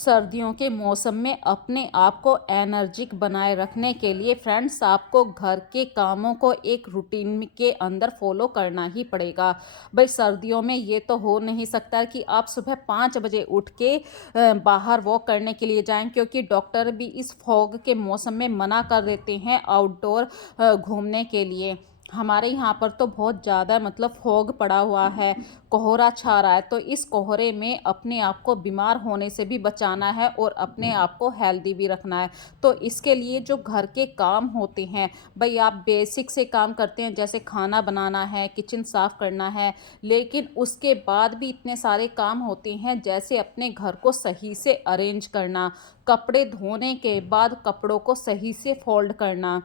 सर्दियों के मौसम में अपने आप को एनर्जिक बनाए रखने के लिए फ्रेंड्स आपको घर के कामों को एक रूटीन के अंदर फॉलो करना ही पड़ेगा। भाई सर्दियों में ये तो हो नहीं सकता कि आप सुबह 5 बजे उठ के बाहर वॉक करने के लिए जाएं, क्योंकि डॉक्टर भी इस फॉग के मौसम में मना कर देते हैं आउटडोर घूमने के लिए। हमारे यहाँ पर तो बहुत ज़्यादा मतलब फॉग पड़ा हुआ है, कोहरा छा रहा है, तो इस कोहरे में अपने आप को बीमार होने से भी बचाना है और अपने आप को हेल्दी भी रखना है। तो इसके लिए जो घर के काम होते हैं, भाई आप बेसिक से काम करते हैं, जैसे खाना बनाना है, किचन साफ़ करना है, लेकिन उसके बाद भी इतने सारे काम होते हैं, जैसे अपने घर को सही से अरेंज करना, कपड़े धोने के बाद कपड़ों को सही से फोल्ड करना।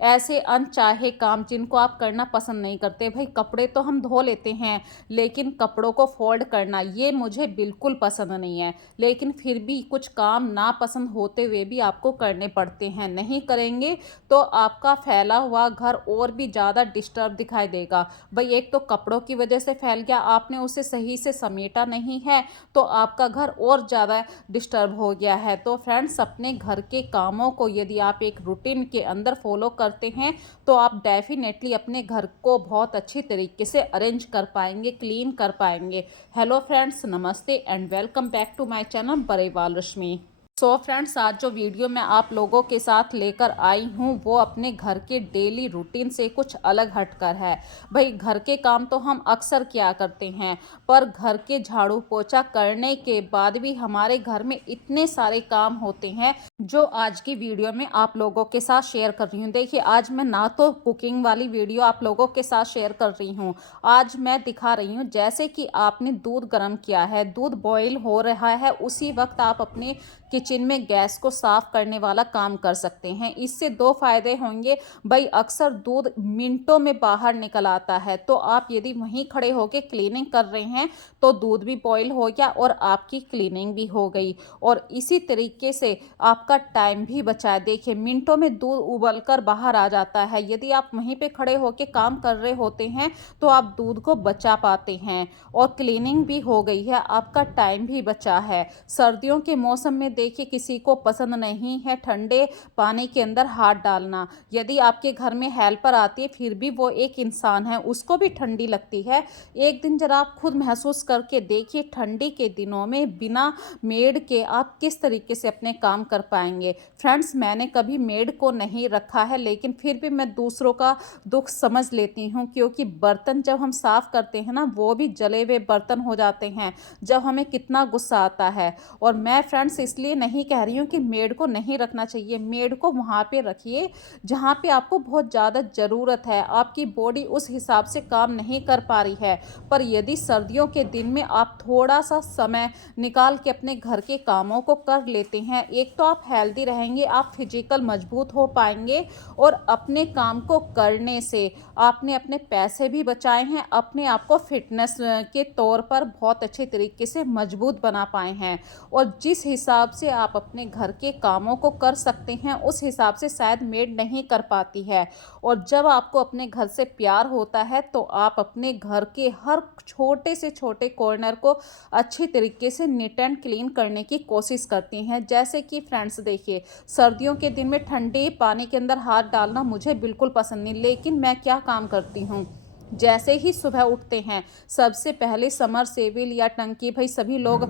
ऐसे अनचाहे काम जिनको आप करना पसंद नहीं करते, भाई कपड़े तो हम धो लेते हैं, लेकिन कपड़ों को फोल्ड करना ये मुझे बिल्कुल पसंद नहीं है। लेकिन फिर भी कुछ काम ना पसंद होते हुए भी आपको करने पड़ते हैं, नहीं करेंगे तो आपका फैला हुआ घर और भी ज़्यादा डिस्टर्ब दिखाई देगा। भाई एक तो कपड़ों की वजह से फैल गया, आपने उसे सही से समेटा नहीं है, तो आपका घर और ज़्यादा डिस्टर्ब हो गया है। तो फ्रेंड्स, अपने घर के कामों को यदि आप एक रूटीन के अंदर फॉलो करते हैं, तो आप डेफिनेटली अपने घर को बहुत अच्छी तरीके से अरेंज कर पाएंगे, क्लीन कर पाएंगे। हेलो फ्रेंड्स, नमस्ते and welcome back to my channel Barewal Rashmi. So friends, आज जो वीडियो मैं आप लोगों के साथ लेकर आई हूँ वो अपने घर के डेली रूटीन से कुछ अलग हटकर है। भाई घर के काम तो हम अक्सर किया करते हैं, पर घर के झाड़ू पोछा करने के बाद भी हमारे घर में इतने सारे काम होते हैं जो आज की वीडियो में आप लोगों के साथ शेयर कर रही हूँ। देखिए, आज मैं ना तो कुकिंग वाली वीडियो आप लोगों के साथ शेयर कर रही हूँ, आज मैं दिखा रही हूँ जैसे कि आपने दूध गर्म किया है, दूध बॉईल हो रहा है, उसी वक्त आप अपने किचन में गैस को साफ करने वाला काम कर सकते हैं। इससे दो फायदे होंगे। भाई अक्सर दूध मिनटों में बाहर निकल आता है, तो आप यदि वहीं खड़े होकर क्लीनिंग कर रहे हैं तो दूध भी बॉईल हो गया और आपकी क्लीनिंग भी हो गई, और इसी तरीके से आपका टाइम भी बचा है। देखिए, मिनटों में दूध उबल कर बाहर आ जाता है। यदि आप वहीं पे खड़े होकर काम कर रहे होते हैं तो आप दूध को बचा पाते हैं, और क्लीनिंग भी हो गई है, आपका टाइम भी बचा है। सर्दियों के मौसम में देखिए, किसी को पसंद नहीं है ठंडे पानी के अंदर हाथ डालना। यदि आपके घर में हेल्पर आती है, फिर भी वो एक इंसान है, उसको भी ठंडी लगती है। एक दिन जरा आप खुद महसूस करके देखिए, ठंडी के दिनों में बिना मेड के आप किस तरीके से अपने काम कर पाएंगे। फ्रेंड्स, मैंने कभी मेड को नहीं रखा है, लेकिन फिर भी मैं दूसरों का दुख समझ लेती हूँ, क्योंकि बर्तन जब हम साफ करते हैं ना, वो भी जले हुए बर्तन हो जाते हैं, जब हमें कितना गुस्सा आता है। और मैं फ्रेंड्स इसलिए नहीं कह रही हूँ कि मेड को नहीं रखना चाहिए, मेड को वहाँ पे रखिए जहाँ पे आपको बहुत ज़्यादा ज़रूरत है, आपकी बॉडी उस हिसाब से काम नहीं कर पा रही है। पर यदि सर्दियों के दिन में आप थोड़ा सा समय निकाल के अपने घर के कामों को कर लेते हैं, एक तो आप हेल्दी रहेंगे, आप फिजिकल मजबूत हो पाएंगे, और अपने काम को करने से आपने अपने पैसे भी बचाए हैं, अपने आप को फिटनेस के तौर पर बहुत अच्छे तरीके से मजबूत बना पाए हैं। और जिस हिसाब से आप अपने घर के कामों को कर सकते हैं, उस हिसाब से शायद मेड नहीं कर पाती है। और जब आपको अपने घर से प्यार होता है, तो आप अपने घर के हर छोटे से छोटे कॉर्नर को अच्छी तरीके से नीट एंड क्लीन करने की कोशिश करती हैं। जैसे कि फ्रेंड्स देखिए, सर्दियों के दिन में ठंडे पानी के अंदर हाथ डालना मुझे बिल्कुल पसंद नहीं, लेकिन मैं क्या काम करती हूँ, जैसे ही सुबह उठते हैं सबसे पहले समर सेविल या टंकी, भाई सभी लोग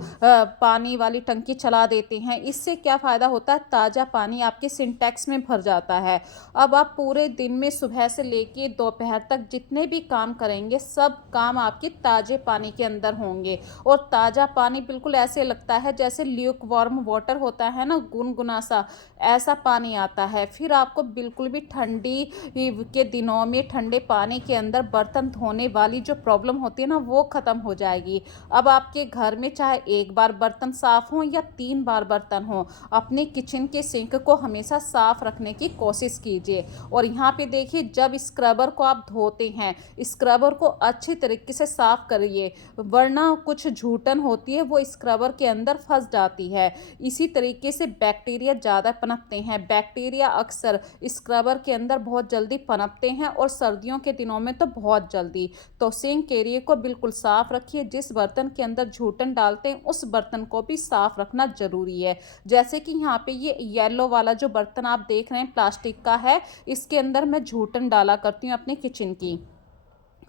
पानी वाली टंकी चला देते हैं। इससे क्या फ़ायदा होता है, ताज़ा पानी आपके सिंटेक्स में भर जाता है। अब आप पूरे दिन में सुबह से लेके दोपहर तक जितने भी काम करेंगे, सब काम आपके ताज़े पानी के अंदर होंगे। और ताज़ा पानी बिल्कुल ऐसे लगता है जैसे ल्यूक वार्म वाटर होता है ना, गुनगुना सा, ऐसा पानी आता है। फिर आपको बिल्कुल भी ठंडी के दिनों में ठंडे पानी के अंदर बर्तन धोने वाली जो प्रॉब्लम होती है ना, वो ख़त्म हो जाएगी। अब आपके घर में चाहे एक बार बर्तन साफ़ हों या 3 बार बर्तन हों, अपने किचन के सिंक को हमेशा साफ़ रखने की कोशिश कीजिए। और यहाँ पे देखिए, जब स्क्रबर को आप धोते हैं, स्क्रबर को अच्छी तरीके से साफ़ करिए, वरना कुछ झूठन होती है वो स्क्रबर के अंदर फंस जाती है। इसी तरीके से बैक्टीरिया ज़्यादा पनपते हैं, बैक्टीरिया अक्सर स्क्रबर के अंदर बहुत जल्दी पनपते हैं, और सर्दियों के दिनों में तो बहुत बहुत जल्दी। तो सिंक एरिया को बिल्कुल साफ रखिए। जिस बर्तन के अंदर जूठन डालते हैं उस बर्तन को भी साफ रखना ज़रूरी है। जैसे कि यहाँ पे ये येलो वाला जो बर्तन आप देख रहे हैं प्लास्टिक का है, इसके अंदर मैं जूठन डाला करती हूँ अपने किचन की।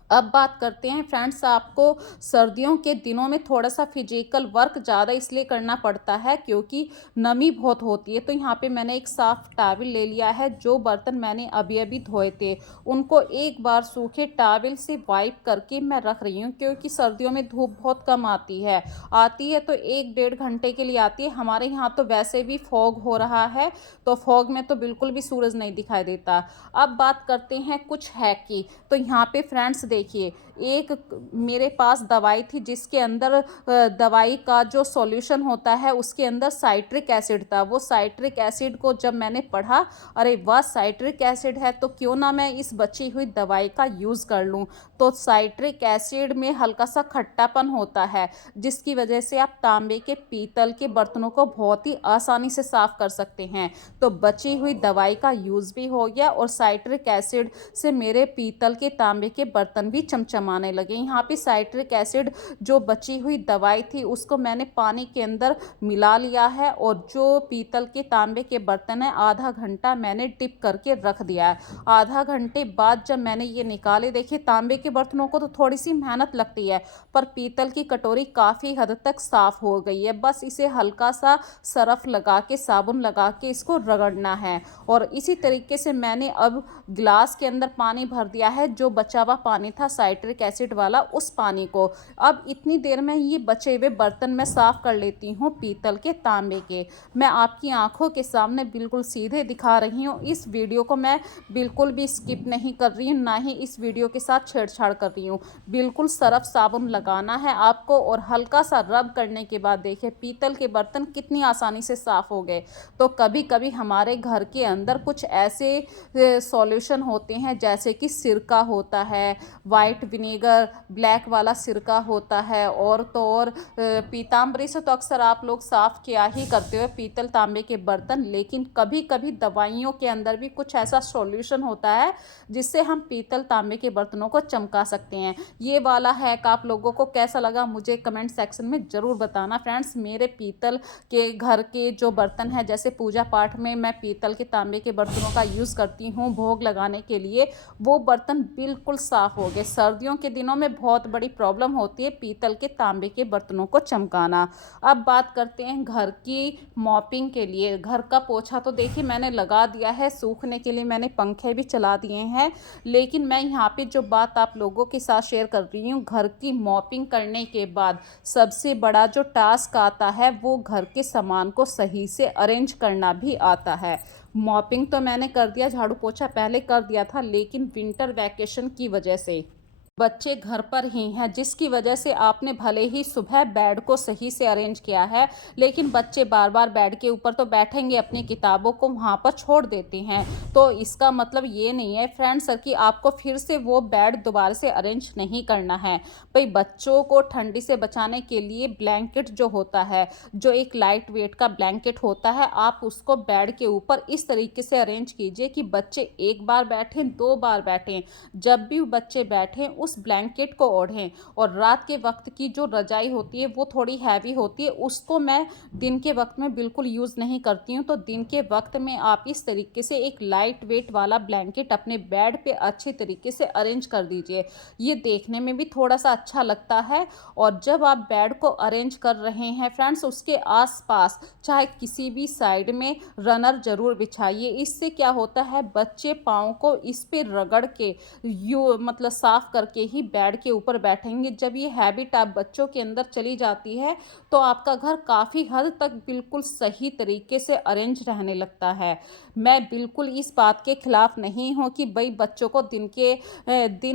अब बात करते हैं फ्रेंड्स, आपको सर्दियों के दिनों में थोड़ा सा फिजिकल वर्क ज़्यादा इसलिए करना पड़ता है क्योंकि नमी बहुत होती है। तो यहाँ पे मैंने एक साफ़ टॉवल ले लिया है। जो बर्तन मैंने अभी अभी धोए थे उनको एक बार सूखे टॉवल से वाइप करके मैं रख रही हूँ, क्योंकि सर्दियों में धूप बहुत कम आती है तो 1-1.5 घंटे के लिए आती है। हमारे यहाँ तो वैसे भी फॉग हो रहा है, तो फॉग में तो बिल्कुल भी सूरज नहीं दिखाई देता। अब बात करते हैं कुछ हैक की। तो यहाँ पे फ्रेंड्स देखिए, एक मेरे पास दवाई थी जिसके अंदर दवाई का जो सॉल्यूशन होता है उसके अंदर साइट्रिक एसिड था। वो साइट्रिक एसिड को जब मैंने पढ़ा, अरे वाह साइट्रिक एसिड है तो क्यों ना मैं इस बची हुई दवाई का यूज़ कर लूँ। तो साइट्रिक एसिड में हल्का सा खट्टापन होता है, जिसकी वजह से आप तांबे के पीतल के बर्तनों को बहुत ही आसानी से साफ़ कर सकते हैं। तो बची हुई दवाई का यूज़ भी हो गया और साइट्रिक एसिड से मेरे पीतल के तांबे के बर्तन भी चमचमाने लगे। यहाँ पे साइट्रिक एसिड जो बची हुई दवाई थी उसको मैंने पानी के अंदर मिला लिया है और जो पीतल के तांबे के बर्तन है आधा घंटा मैंने डिप करके रख दिया है। आधा घंटे बाद जब मैंने ये निकाले, देखिए तांबे के बर्तनों को तो थोड़ी सी मेहनत लगती है, पर पीतल की कटोरी काफ़ी हद तक साफ़ हो गई है। बस इसे हल्का सा सरफ लगा के, साबुन लगा के इसको रगड़ना है। और इसी तरीके से मैंने अब ग्लास के अंदर पानी भर दिया है, जो बचा हुआ पानी था साइट्रिक एसिड वाला, उस पानी को अब इतनी देर में ये बचे हुए बर्तन मैं साफ़ कर लेती हूँ पीतल के, तांबे के। मैं आपकी आंखों के सामने बिल्कुल सीधे दिखा रही हूँ। इस वीडियो को मैं बिल्कुल भी स्किप नहीं कर रही हूँ, ना ही इस वीडियो के साथ छेड़छाड़ कर रही हूँ। बिल्कुल सरफ साबुन लगाना है आपको और हल्का सा रब करने के बाद देखिए पीतल के बर्तन कितनी आसानी से साफ़ हो गए। तो कभी कभी हमारे घर के अंदर कुछ ऐसे सॉल्यूशन होते हैं जैसे कि सिरका होता है, वाइट विनेगर, ब्लैक वाला सिरका होता है, और तो और पीताम्बरी से तो अक्सर आप लोग साफ़ किया ही करते हो पीतल तांबे के बर्तन, लेकिन कभी कभी दवाइयों के अंदर भी कुछ ऐसा सॉल्यूशन होता है जिससे हम पीतल तांबे के बर्तनों को चमका सकते हैं। ये वाला हैक आप लोगों को कैसा लगा मुझे कमेंट सेक्शन में ज़रूर बताना फ्रेंड्स। मेरे पीतल के घर के जो बर्तन हैं, जैसे पूजा पाठ में मैं पीतल के तांबे के बर्तनों का यूज़ करती हूँ भोग लगाने के लिए, वो बर्तन बिल्कुल साफ़ हो गए। सर्दियों के दिनों में बहुत बड़ी प्रॉब्लम होती है पीतल के तांबे के बर्तनों को चमकाना। अब बात करते हैं घर की मॉपिंग के लिए। घर का पोछा तो देखिए मैंने लगा दिया है, सूखने के लिए मैंने पंखे भी चला दिए हैं, लेकिन मैं यहाँ पे जो बात आप लोगों के साथ शेयर कर रही हूँ, घर की मॉपिंग करने के बाद सबसे बड़ा जो टास्क आता है वो घर के सामान को सही से अरेंज करना भी आता है। मॉपिंग तो मैंने कर दिया, झाड़ू पोछा पहले कर दिया था, लेकिन विंटर वैकेशन की वजह से बच्चे घर पर ही हैं, जिसकी वजह से आपने भले ही सुबह बेड को सही से अरेंज किया है, लेकिन बच्चे बार बार बेड के ऊपर तो बैठेंगे, अपनी किताबों को वहाँ पर छोड़ देते हैं। तो इसका मतलब ये नहीं है फ्रेंड्स कि आपको फिर से वो बेड दोबारा से अरेंज नहीं करना है। भाई बच्चों को ठंडी से बचाने के लिए ब्लैंकेट जो होता है, जो एक लाइट वेट का ब्लैंकेट होता है, आप उसको बेड के ऊपर इस तरीके से अरेंज कीजिए कि बच्चे एक बार बैठें, 2 बार बैठें, जब भी बच्चे बैठें उस ब्लैंकेट को ओढ़ें। और रात के वक्त की जो रजाई होती है वो थोड़ी हैवी होती है, उसको मैं दिन के वक्त में बिल्कुल यूज़ नहीं करती हूँ। तो दिन के वक्त में आप इस तरीके से एक लाइट वेट वाला ब्लैंकेट अपने बेड पे अच्छी तरीके से अरेंज कर दीजिए। ये देखने में भी थोड़ा सा अच्छा लगता है। और जब आप बेड को अरेंज कर रहे हैं फ्रेंड्स, उसके आसपास चाहे किसी भी साइड में रनर ज़रूर बिछाइए। इससे क्या होता है, बच्चे पाँव को इस पे रगड़ के मतलब साफ़ करके ही बेड के ऊपर बैठेंगे। जब ये हैबिट आप बच्चों के अंदर चली जाती है तो आपका घर काफ़ी हद तक बिल्कुल सही तरीके से अरेंज रहने लगता है। मैं बिल्कुल इस बात के खिलाफ नहीं हूँ कि भाई बच्चों को दिन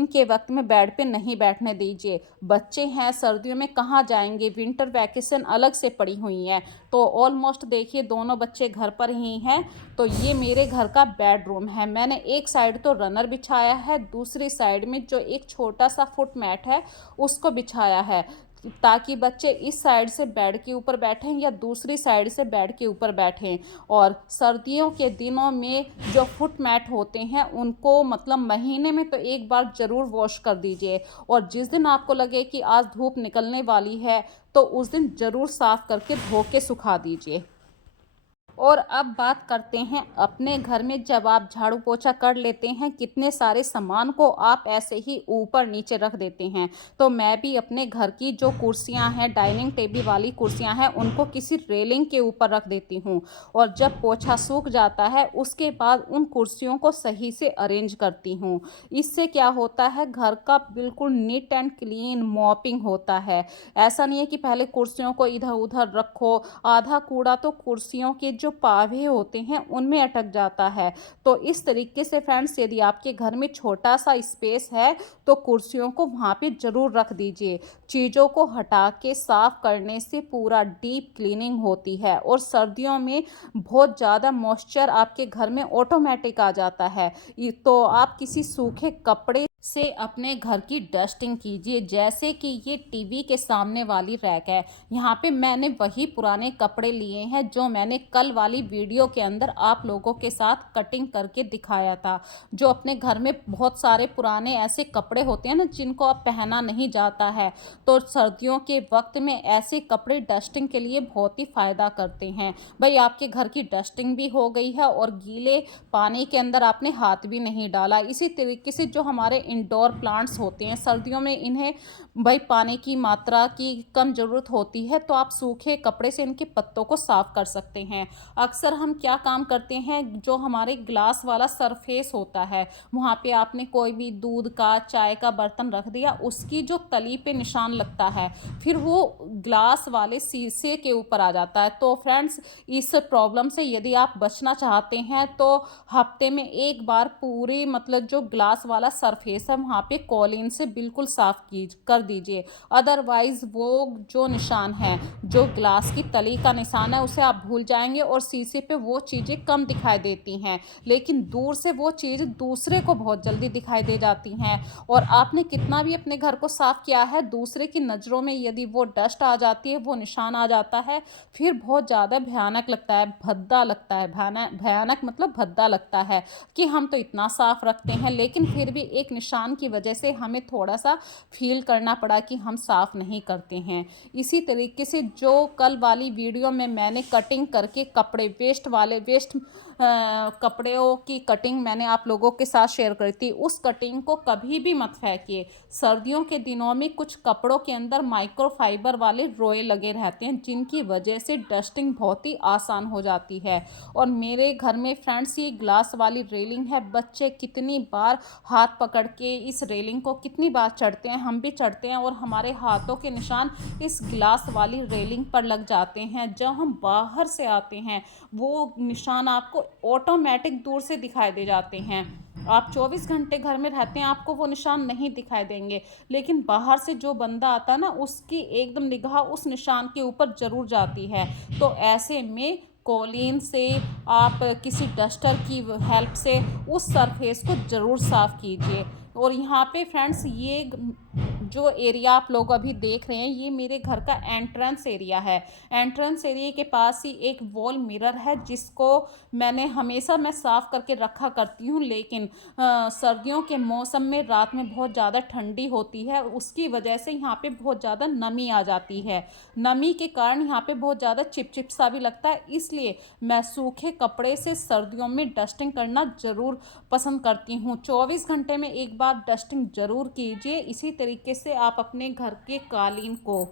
के वक्त में बेड पे नहीं बैठने दीजिए। बच्चे हैं, सर्दियों में कहाँ जाएंगे, विंटर वैकेशन अलग से पड़ी हुई हैं। तो ऑलमोस्ट देखिए दोनों बच्चे घर पर ही हैं। तो ये मेरे घर का बेडरूम है। मैंने एक साइड तो रनर बिछाया है, दूसरी साइड में जो एक छोटा सा फुट मैट है उसको बिछाया है। ताकि बच्चे इस साइड से बेड के ऊपर बैठें या दूसरी साइड से बेड के ऊपर बैठें। और सर्दियों के दिनों में जो फुट मैट होते हैं उनको मतलब महीने में तो एक बार ज़रूर वॉश कर दीजिए। और जिस दिन आपको लगे कि आज धूप निकलने वाली है तो उस दिन ज़रूर साफ़ करके धो के सुखा दीजिए। और अब बात करते हैं अपने घर में जब आप झाड़ू पोछा कर लेते हैं कितने सारे सामान को आप ऐसे ही ऊपर नीचे रख देते हैं। तो मैं भी अपने घर की जो कुर्सियां हैं, डाइनिंग टेबल वाली कुर्सियां हैं, उनको किसी रेलिंग के ऊपर रख देती हूँ। और जब पोछा सूख जाता है उसके बाद उन कुर्सियों को सही से अरेंज करती हूँ। इससे क्या होता है, घर का बिल्कुल नीट एंड क्लीन मॉपिंग होता है। ऐसा नहीं है कि पहले कुर्सियों को इधर उधर रखो, आधा कूड़ा तो कुर्सियों के जो पावे होते हैं उनमें अटक जाता है। तो इस तरीके से फ्रेंड्स, यदि आपके घर में छोटा सा स्पेस है तो कुर्सियों को वहाँ पे ज़रूर रख दीजिए। चीज़ों को हटा के साफ करने से पूरा डीप क्लीनिंग होती है। और सर्दियों में बहुत ज़्यादा मॉइस्चर आपके घर में ऑटोमेटिक आ जाता है। तो आप किसी सूखे कपड़े से अपने घर की डस्टिंग कीजिए। जैसे कि ये टीवी के सामने वाली रैक है, यहाँ पे मैंने वही पुराने कपड़े लिए हैं जो मैंने कल वाली वीडियो के अंदर आप लोगों के साथ कटिंग करके दिखाया था। जो अपने घर में बहुत सारे पुराने ऐसे कपड़े होते हैं ना जिनको अब पहना नहीं जाता है, तो सर्दियों के वक्त में ऐसे कपड़े डस्टिंग के लिए बहुत ही फ़ायदा करते हैं। भाई आपके घर की डस्टिंग भी हो गई है और गीले पानी के अंदर आपने हाथ भी नहीं डाला। इसी तरीके से जो हमारे इंडोर प्लांट्स होते हैं, सर्दियों में इन्हें भाई पानी की मात्रा की कम ज़रूरत होती है, तो आप सूखे कपड़े से इनके पत्तों को साफ कर सकते हैं। अक्सर हम क्या काम करते हैं, जो हमारे ग्लास वाला सरफेस होता है वहाँ पे आपने कोई भी दूध का, चाय का बर्तन रख दिया, उसकी जो तली पे निशान लगता है फिर वो ग्लास वाले शीशे के ऊपर आ जाता है। तो फ्रेंड्स, इस प्रॉब्लम से यदि आप बचना चाहते हैं तो हफ्ते में एक बार पूरी मतलब जो ग्लास वाला सरफेस है वहाँ पे कॉलिन से बिल्कुल साफ कर दीजिए। अदरवाइज वो जो निशान है, जो ग्लास की तली का निशान है, उसे आप भूल जाएंगे और शीशे पे वो चीज़ें कम दिखाई देती हैं, लेकिन दूर से वो चीज़ दूसरे को बहुत जल्दी दिखाई दे जाती हैं। और आपने कितना भी अपने घर को साफ किया है, दूसरे की नज़रों में यदि वो डस्ट आ जाती है, वो निशान आ जाता है, फिर बहुत ज़्यादा भयानक लगता है, भद्दा लगता है। भयानक मतलब भद्दा लगता है कि हम तो इतना साफ रखते हैं, लेकिन फिर भी एक निशान की वजह से हमें थोड़ा सा फील करना पड़ा कि हम साफ नहीं करते हैं। इसी तरीके से जो कल वाली वीडियो में मैंने कटिंग करके कपड़े वेस्ट कपड़ों की कटिंग मैंने आप लोगों के साथ शेयर करी थी, उस कटिंग को कभी भी मत फेंकिए। सर्दियों के दिनों में कुछ कपड़ों के अंदर माइक्रोफाइबर वाले रोए लगे रहते हैं, जिनकी वजह से डस्टिंग बहुत ही आसान हो जाती है। और मेरे घर में फ्रेंड्स ये ग्लास वाली रेलिंग है, बच्चे कितनी बार हाथ पकड़ के इस रेलिंग को कितनी बार चढ़ते हैं, हम भी चढ़ते हैं और हमारे हाथों के निशान इस ग्लास वाली रेलिंग पर लग जाते हैं। जब हम बाहर से आते हैं वो निशान आपको ऑटोमेटिक दूर से दिखाई दे जाते हैं। आप 24 घंटे घर में रहते हैं, आपको वो निशान नहीं दिखाई देंगे, लेकिन बाहर से जो बंदा आता है ना, उसकी एकदम निगाह उस निशान के ऊपर ज़रूर जाती है। तो ऐसे में कॉलिन से आप किसी डस्टर की हेल्प से उस सरफेस को ज़रूर साफ़ कीजिए। और यहाँ पे फ्रेंड्स, ये जो एरिया आप लोग अभी देख रहे हैं, ये मेरे घर का एंट्रेंस एरिया है। एंट्रेंस एरिया के पास ही एक वॉल मिरर है, जिसको मैं हमेशा साफ़ करके रखा करती हूँ, लेकिन सर्दियों के मौसम में रात में बहुत ज़्यादा ठंडी होती है, उसकी वजह से यहाँ पे बहुत ज़्यादा नमी आ जाती है। नमी के कारण यहाँ पे बहुत ज़्यादा चिपचिप सा भी लगता है, इसलिए मैं सूखे कपड़े से सर्दियों में डस्टिंग करना ज़रूर पसंद करती हूँ। 24 घंटे में एक बार डस्टिंग ज़रूर कीजिए। इसी तरीके से आप अपने घर के कालीन को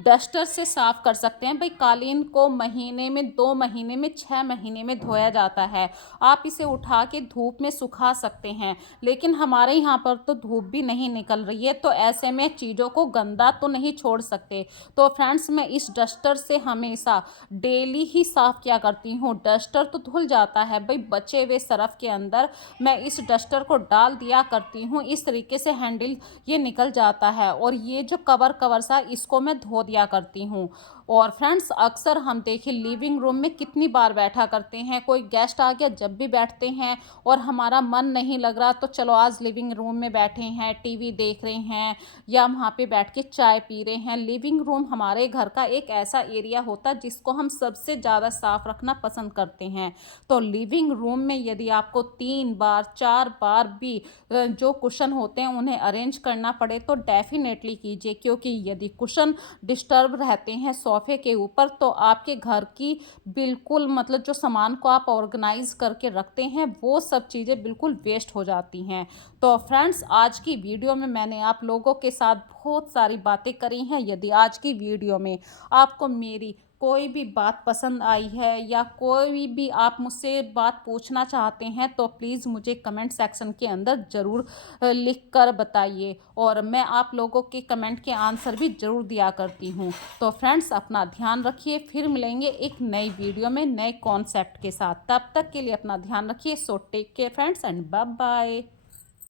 डस्टर से साफ कर सकते हैं। भाई कालीन को महीने में, 2 महीने में, 6 महीने में धोया जाता है। आप इसे उठा के धूप में सुखा सकते हैं, लेकिन हमारे यहाँ पर तो धूप भी नहीं निकल रही है, तो ऐसे में चीज़ों को गंदा तो नहीं छोड़ सकते। तो फ्रेंड्स, मैं इस डस्टर से हमेशा डेली ही साफ़ किया करती हूँ। डस्टर तो धुल जाता है, भाई बचे हुए सरफ के अंदर मैं इस डस्टर को डाल दिया करती हूँ। इस तरीके से हैंडल ये निकल जाता है और ये जो कवर सा इसको मैं धो दिया करती हूँ। और फ्रेंड्स अक्सर हम देखिए लिविंग रूम में कितनी बार बैठा करते हैं, कोई गेस्ट आ गया जब भी बैठते हैं और हमारा मन नहीं लग रहा तो चलो आज लिविंग रूम में बैठे हैं, टीवी देख रहे हैं या वहाँ पे बैठ के चाय पी रहे हैं। लिविंग रूम हमारे घर का एक ऐसा एरिया होता है जिसको हम सबसे ज़्यादा साफ रखना पसंद करते हैं। तो लिविंग रूम में यदि आपको 3 बार 4 बार भी जो कुशन होते हैं उन्हें अरेंज करना पड़े तो डेफिनेटली कीजिए, क्योंकि यदि कुशन डिस्टर्ब रहते हैं सोफे के ऊपर तो आपके घर की बिल्कुल मतलब जो सामान को आप ऑर्गेनाइज करके रखते हैं वो सब चीज़ें बिल्कुल वेस्ट हो जाती हैं। तो फ्रेंड्स आज की वीडियो में मैंने आप लोगों के साथ बहुत सारी बातें करी हैं। यदि आज की वीडियो में आपको मेरी कोई भी बात पसंद आई है या कोई भी आप मुझसे बात पूछना चाहते हैं तो प्लीज़ मुझे कमेंट सेक्शन के अंदर ज़रूर लिख कर बताइए और मैं आप लोगों के कमेंट के आंसर भी ज़रूर दिया करती हूँ। तो फ्रेंड्स अपना ध्यान रखिए, फिर मिलेंगे एक नई वीडियो में नए कॉन्सेप्ट के साथ। तब तक के लिए अपना ध्यान रखिए। So take care friends and bye bye.